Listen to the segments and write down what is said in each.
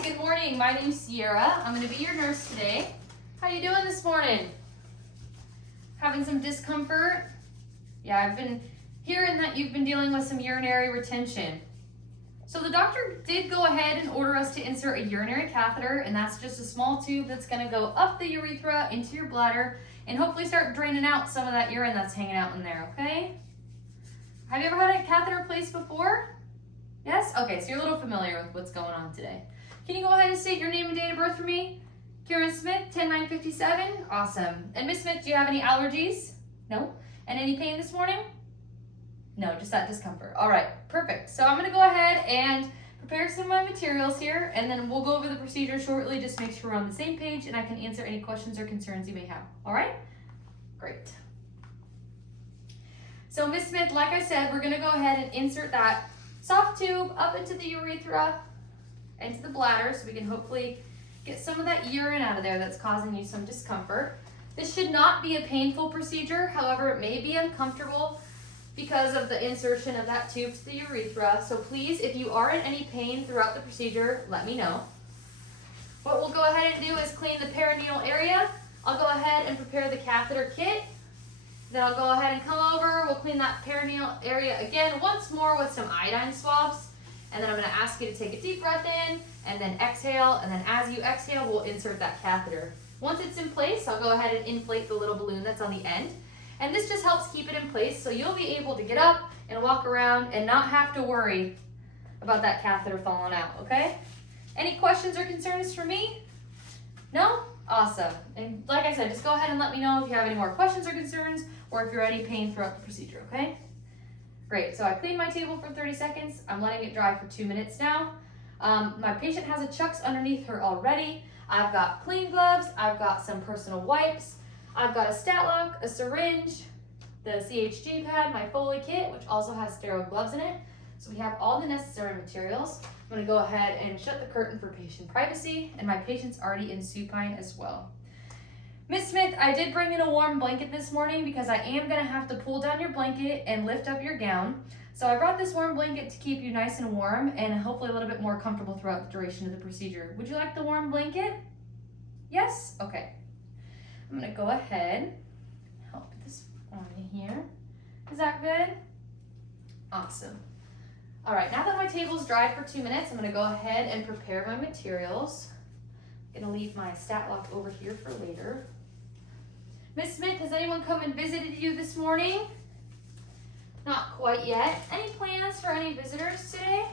Hi, good morning. My name's Sierra. I'm going to be your nurse today. How you doing this morning? Having some discomfort? Yeah, I've been hearing that you've been dealing with some urinary retention. So the doctor did go ahead and order us to insert a urinary catheter, and that's just a small tube that's going to go up the urethra into your bladder and hopefully start draining out some of that urine that's hanging out in there, okay? Have you ever had a catheter placed before? Yes? Okay, so you're a little familiar with what's going on today. Can you go ahead and state your name and date of birth for me? Karen Smith, 10957. Awesome. And Miss Smith, do you have any allergies? No? And any pain this morning? No, just that discomfort. All right, perfect. So I'm going to go ahead and prepare some of my materials here, and then we'll go over the procedure shortly. Just make sure we're on the same page and I can answer any questions or concerns you may have. All right? Great. So Miss Smith, like I said, we're going to go ahead and insert that soft tube up into the urethra, into the bladder, so we can hopefully get some of that urine out of there that's causing you some discomfort. This should not be a painful procedure. However, it may be uncomfortable because of the insertion of that tube to the urethra. So please, if you are in any pain throughout the procedure, let me know. What we'll go ahead and do is clean the perineal area. I'll go ahead and prepare the catheter kit. Then I'll go ahead and come over. We'll clean that perineal area again once more with some iodine swabs. And then I'm going to ask you to take a deep breath in and then exhale. And then as you exhale, we'll insert that catheter. Once it's in place, I'll go ahead and inflate the little balloon that's on the end. And this just helps keep it in place so you'll be able to get up and walk around and not have to worry about that catheter falling out, okay? Any questions or concerns for me? No? Awesome. And like I said, just go ahead and let me know if you have any more questions or concerns or if you're in any pain throughout the procedure, okay? Great, so I cleaned my table for 30 seconds. I'm letting it dry for 2 minutes now. My patient has a Chucks underneath her already. I've got clean gloves, I've got some personal wipes, I've got a stat lock, a syringe, the CHG pad, my Foley kit, which also has sterile gloves in it. So we have all the necessary materials. I'm gonna go ahead and shut the curtain for patient privacy, and my patient's already in supine as well. Miss Smith, I did bring in a warm blanket this morning because I am gonna have to pull down your blanket and lift up your gown. So I brought this warm blanket to keep you nice and warm and hopefully a little bit more comfortable throughout the duration of the procedure. Would you like the warm blanket? Yes? Okay. I'm gonna go ahead and help put this on here. Is that good? Awesome. All right, now that my table's dried for 2 minutes, I'm gonna go ahead and prepare my materials. I'm gonna leave my stat lock over here for later. Miss Smith, has anyone come and visited you this morning? Not quite yet. Any plans for any visitors today?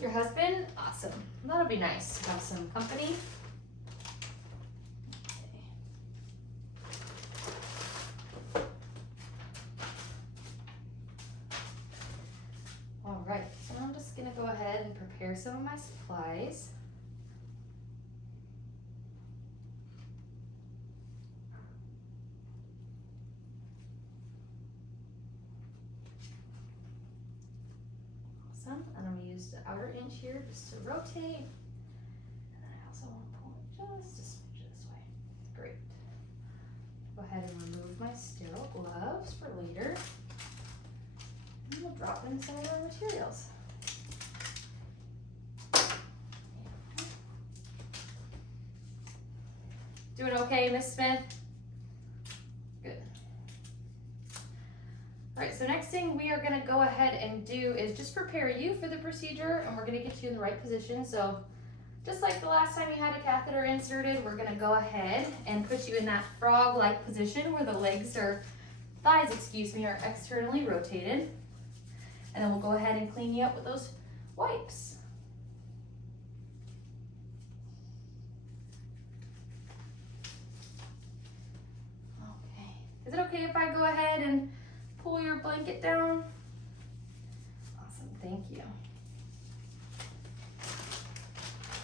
Your husband? Awesome. That'll be nice to have some company. All right, so I'm just gonna go ahead and prepare some of my supplies. Awesome, and I'm gonna use the outer inch here just to rotate. And then I also want to pull it just a smidge this way. Great. Go ahead and remove my sterile gloves for later. And we'll drop in some of our materials. Doing okay, Miss Smith? Good. All right, so next thing we are gonna go ahead and do is just prepare you for the procedure, and we're gonna get you in the right position. So just like the last time you had a catheter inserted, we're gonna go ahead and put you in that frog-like position where the legs or thighs, excuse me, are externally rotated. And then we'll go ahead and clean you up with those wipes. Okay. Is it okay if I go ahead and pull your blanket down? Awesome, thank you.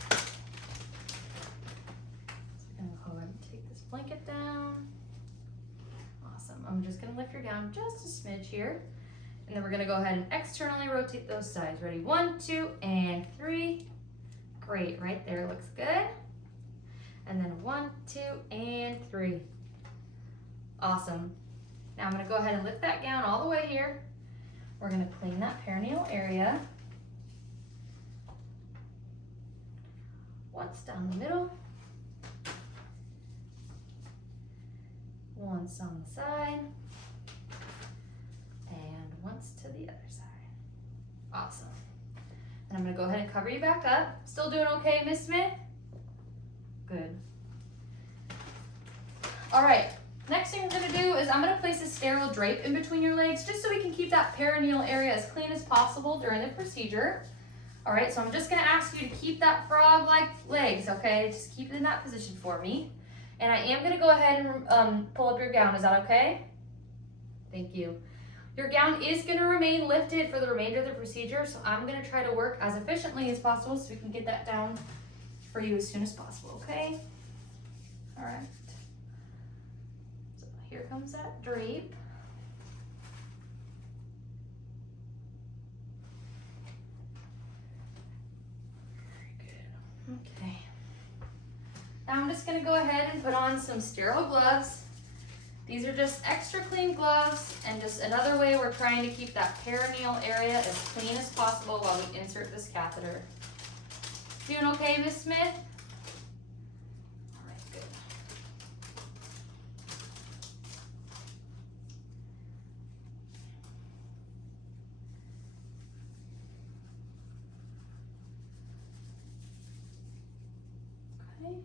So I'm gonna go ahead and take this blanket down. Awesome, I'm just gonna lift your gown just a smidge here. And then we're gonna go ahead and externally rotate those sides. Ready? 1, 2, and 3. Great, right there, looks good. And then 1, 2, and 3. Awesome. Now I'm gonna go ahead and lift that gown all the way here. We're gonna clean that perineal area. Once down the middle. Once on the side. And once to the other side. Awesome. And I'm gonna go ahead and cover you back up. Still doing okay, Miss Smith? Good. All right, next thing we're gonna do is I'm gonna place a sterile drape in between your legs just so we can keep that perineal area as clean as possible during the procedure. All right, so I'm just gonna ask you to keep that frog-like legs, okay? Just keep it in that position for me. And I am gonna go ahead and pull up your gown, is that okay? Thank you. Your gown is gonna remain lifted for the remainder of the procedure, so I'm gonna try to work as efficiently as possible so we can get that down for you as soon as possible, okay? All right. So here comes that drape. Very good. Okay. Now I'm just gonna go ahead and put on some sterile gloves. These are just extra clean gloves and just another way we're trying to keep that perineal area as clean as possible while we insert this catheter. Doing okay, Miss Smith? All right, good. Okay.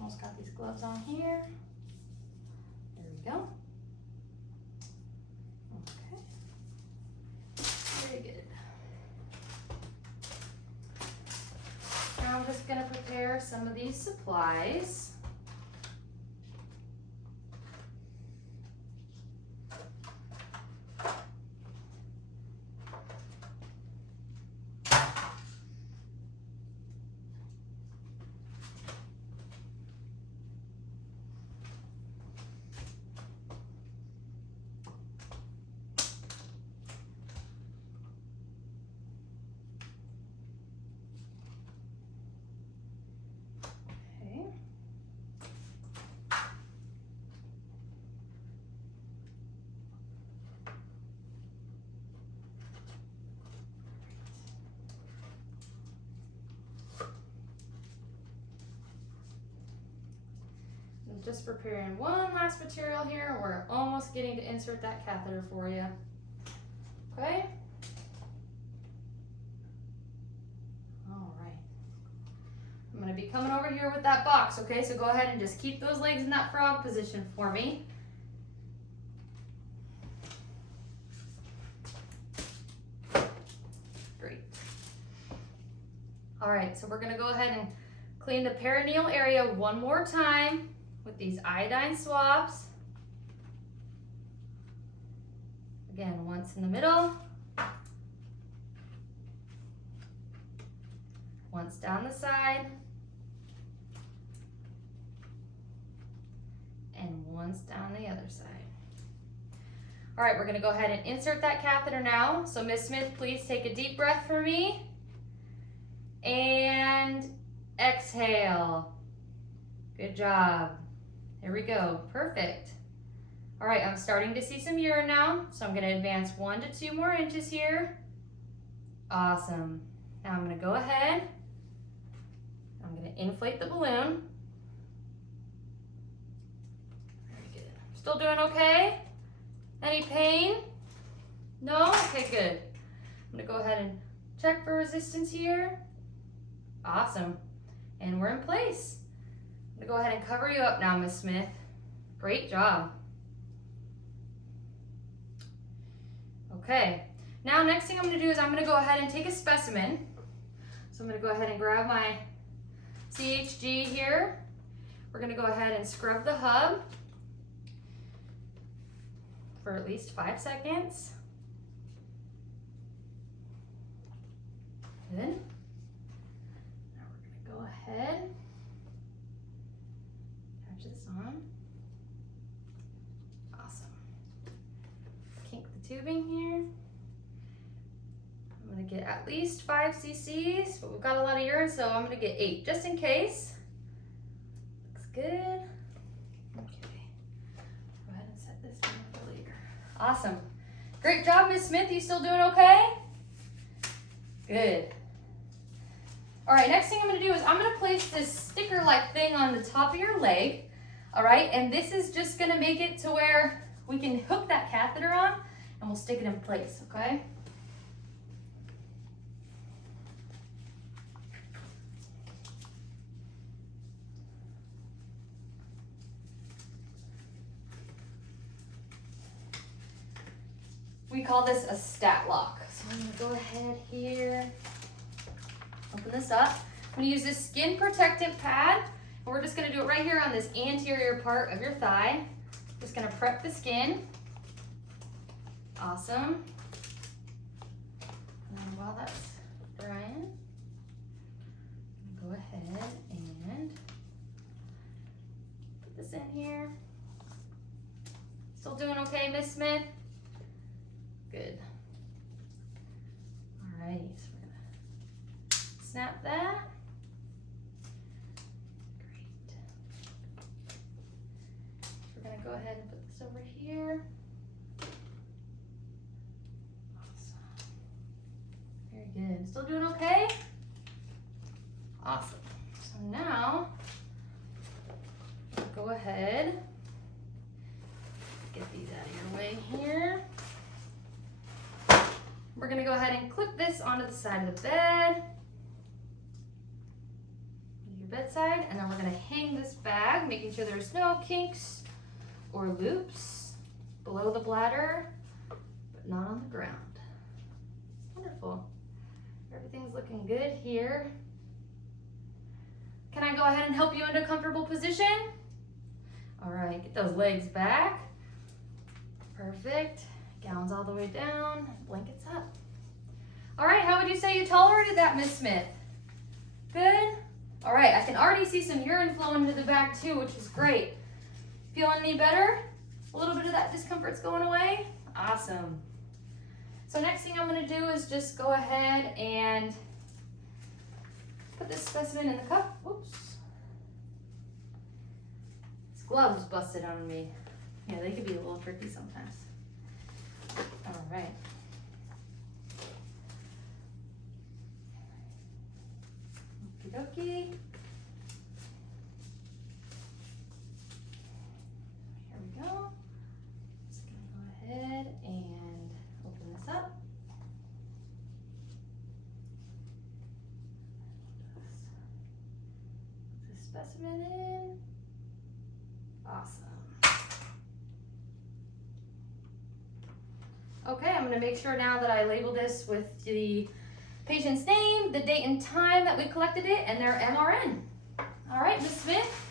Almost got these gloves on here. There we go. Okay. Very good. Now I'm just going to prepare some of these supplies. Just preparing one last material here. We're almost getting to insert that catheter for you. Okay? All right. I'm going to be coming over here with that box, okay? So go ahead and just keep those legs in that frog position for me. Great. All right, so we're going to go ahead and clean the perineal area one more time with these iodine swabs. Again, once in the middle, once down the side, and once down the other side. All right, we're gonna go ahead and insert that catheter now. So Miss Smith, please take a deep breath for me. And exhale. Good job. There we go, perfect. All right, I'm starting to see some urine now, so I'm gonna advance 1 to 2 more inches here. Awesome. Now I'm gonna go ahead, I'm gonna inflate the balloon. Very good. Still doing okay? Any pain? No? Okay, good. I'm gonna go ahead and check for resistance here. Awesome. And we're in place. I'm gonna go ahead and cover you up now, Miss Smith. Great job. Okay. Now, next thing I'm gonna do is I'm gonna go ahead and take a specimen. So I'm gonna go ahead and grab my CHG here. We're gonna go ahead and scrub the hub for at least 5 seconds. Good. Now we're gonna go ahead, touch this on. Awesome. Kink the tubing here. get at least 5 cc's, but we've got a lot of urine, so I'm gonna get 8 just in case. Looks good. Okay, go ahead and set this down for later. Awesome. Great job, Miss Smith. You still doing okay? Good. All right, next thing I'm gonna do is I'm gonna place this sticker-like thing on the top of your leg, all right? And this is just gonna make it to where we can hook that catheter on and we'll stick it in place, okay? We call this a stat lock. So I'm gonna go ahead here, open this up. I'm gonna use this skin protectant pad, and we're just gonna do it right here on this anterior part of your thigh. Just gonna prep the skin. Awesome. And while that's drying, I'm gonna go ahead and put this in here. Still doing okay, Miss Smith? Good. All right, so we're gonna snap that. Great. We're gonna go ahead and put this over here. Awesome. Very good. Still doing okay? Awesome. So now, go ahead, get these out of your way here. We're gonna go ahead and clip this onto the side of the bed, your bedside, and then we're gonna hang this bag, making sure there's no kinks or loops below the bladder, but not on the ground. Wonderful. Everything's looking good here. Can I go ahead and help you into a comfortable position? All right, get those legs back. Perfect. Gowns all the way down, blankets up. All right, how would you say you tolerated that, Miss Smith? Good? All right, I can already see some urine flowing into the bag too, which is great. Feeling any better? A little bit of that discomfort's going away? Awesome. So next thing I'm gonna do is just go ahead and put this specimen in the cup. Whoops. This glove's busted on me. Yeah, they could be a little tricky sometimes. All right. Okie dokie. Here we go. Just gonna go ahead and open this up. Put this specimen in. Awesome. Okay, I'm gonna make sure now that I label this with the patient's name, the date and time that we collected it, and their MRN. All right, Ms. Smith,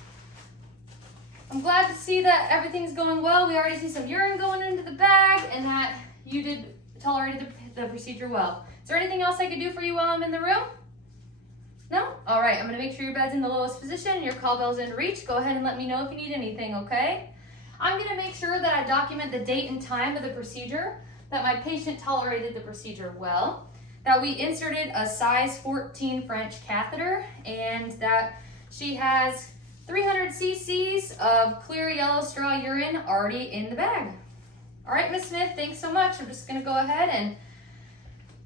I'm glad to see that everything's going well. We already see some urine going into the bag and that you tolerated the procedure well. Is there anything else I could do for you while I'm in the room? No? All right, I'm gonna make sure your bed's in the lowest position, your call bell's in reach. Go ahead and let me know if you need anything, okay? I'm gonna make sure that I document the date and time of the procedure, that my patient tolerated the procedure well, that we inserted a size 14 French catheter, and that she has 300 cc's of clear yellow straw urine already in the bag. All right, Ms. Smith, thanks so much. I'm just gonna go ahead and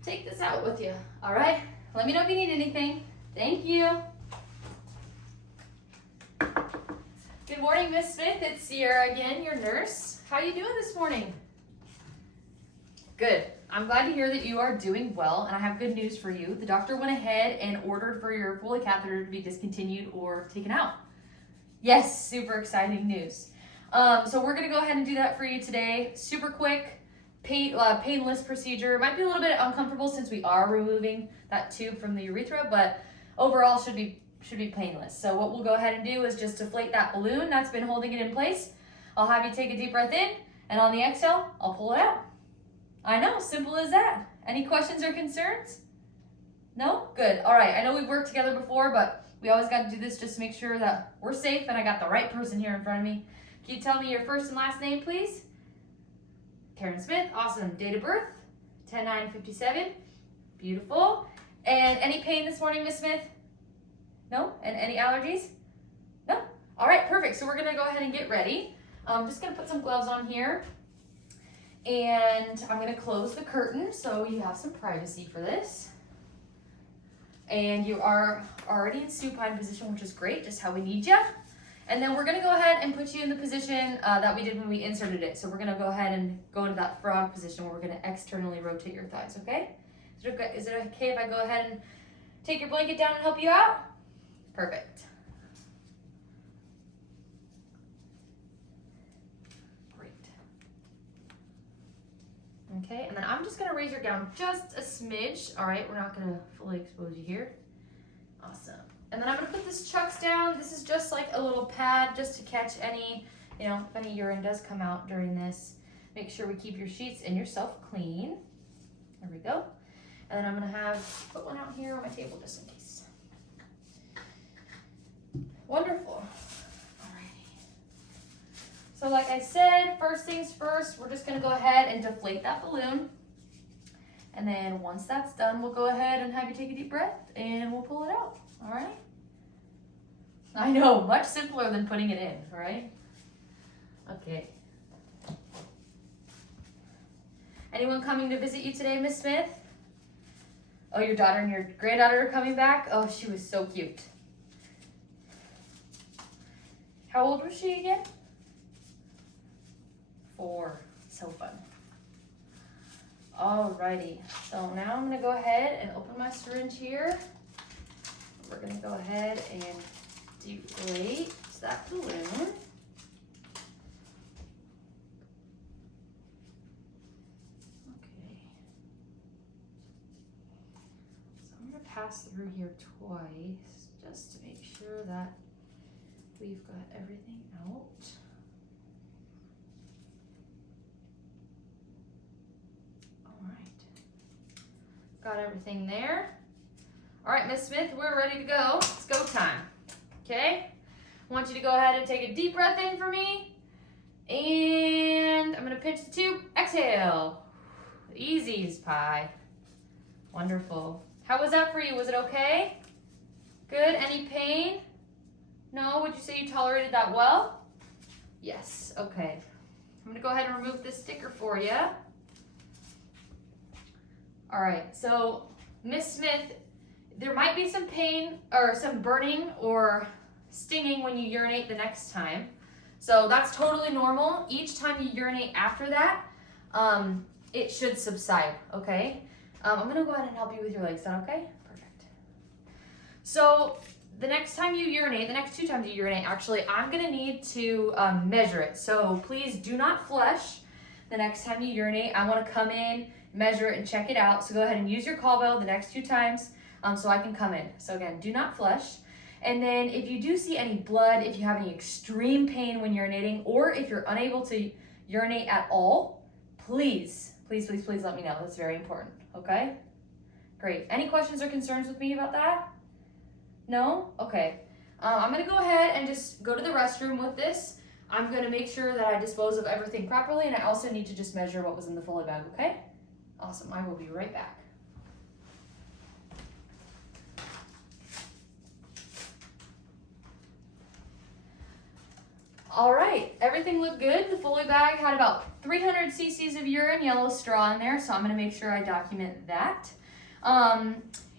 take this out with you. All right, let me know if you need anything. Thank you. Good morning, Ms. Smith. It's Sierra again, your nurse. How are you doing this morning? Good. I'm glad to hear that you are doing well, and I have good news for you. The doctor went ahead and ordered for your Foley catheter to be discontinued or taken out. Yes, super exciting news. So we're going to go ahead and do that for you today. Super quick, painless procedure. It might be a little bit uncomfortable since we are removing that tube from the urethra, but overall should be painless. So what we'll go ahead and do is just deflate that balloon that's been holding it in place. I'll have you take a deep breath in, and on the exhale, I'll pull it out. I know, simple as that. Any questions or concerns? No? Good. All right, I know we've worked together before, but we always got to do this just to make sure that we're safe and I got the right person here in front of me. Can you tell me your first and last name, please? Karen Smith. Awesome. Date of birth? 10/9/57. Beautiful. And any pain this morning, Miss Smith? No? And any allergies? No? All right, perfect. So we're gonna go ahead and get ready. I'm just gonna put some gloves on here. And I'm gonna close the curtain so you have some privacy for this. And you are already in supine position, which is great, just how we need you. And then we're gonna go ahead and put you in the position that we did when we inserted it. So we're gonna go ahead and go into that frog position where we're gonna externally rotate your thighs, okay? Is it okay if I go ahead and take your blanket down and help you out? Perfect. Great. Okay, and then I'm just gonna raise your gown just a smidge. All right, we're not gonna fully expose you here. Awesome. And then I'm gonna put this chucks down. This is just like a little pad just to catch any, if any urine does come out during this. Make sure we keep your sheets and yourself clean. There we go. And then I'm gonna put one out here on my table just in case. Wonderful. Alrighty. So like I said, first things first, we're just gonna go ahead and deflate that balloon. And then once that's done, we'll go ahead and have you take a deep breath and we'll pull it out. All right? I know, much simpler than putting it in, right? Okay. Anyone coming to visit you today, Miss Smith? Oh, your daughter and your granddaughter are coming back? Oh, she was so cute. How old was she again? 4. So fun. Alrighty, so now I'm gonna go ahead and open my syringe here. We're gonna go ahead and deflate that balloon. Okay. So I'm gonna pass through here twice just to make sure that we've got everything out. Got everything there. All right, Miss Smith, we're ready to go. It's go time, okay? I want you to go ahead and take a deep breath in for me. And I'm gonna pinch the tube, exhale. Easy as pie. Wonderful. How was that for you? Was it okay? Good, any pain? No, would you say you tolerated that well? Yes, okay. I'm gonna go ahead and remove this sticker for you. All right, so Miss Smith, there might be some pain or some burning or stinging when you urinate the next time. So that's totally normal. Each time you urinate after that, it should subside, okay? I'm gonna go ahead and help you with your legs, is that okay? Perfect. So the next time you urinate, the next 2 times you urinate, actually, I'm gonna need to measure it. So please do not flush the next time you urinate. I wanna come in, measure it, and check it out. So go ahead and use your call bell the next 2 times so I can come in. So again, do not flush. And then if you do see any blood, if you have any extreme pain when urinating, or if you're unable to urinate at all, please, please, please, please let me know. That's very important, okay? Great. Any questions or concerns with me about that? No? Okay. I'm gonna go ahead and just go to the restroom with this. I'm gonna make sure that I dispose of everything properly, and I also need to just measure what was in the Foley bag, okay? Awesome, I will be right back. All right, everything looked good. The Foley bag had about 300 cc's of urine, yellow straw in there, so I'm gonna make sure I document that.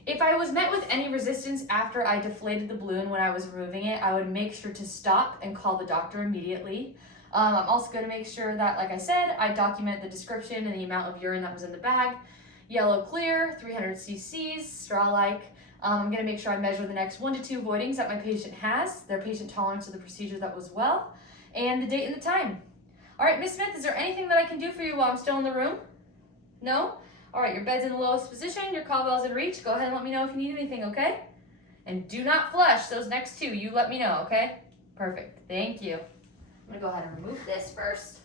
If I was met with any resistance after I deflated the balloon when I was removing it, I would make sure to stop and call the doctor immediately. I'm also gonna make sure that, like I said, I document the description and the amount of urine that was in the bag. Yellow clear, 300 cc's, straw-like. I'm gonna make sure I measure the next 1 to 2 voidings that my patient has, their patient tolerance of the procedure that was well, and the date and the time. All right, Miss Smith, is there anything that I can do for you while I'm still in the room? No? All right, your bed's in the lowest position, your call bell's in reach. Go ahead and let me know if you need anything, okay? And do not flush those next 2. You let me know, okay? Perfect, thank you. I'm gonna go ahead and remove this first.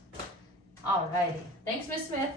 All righty, thanks, Miss Smith.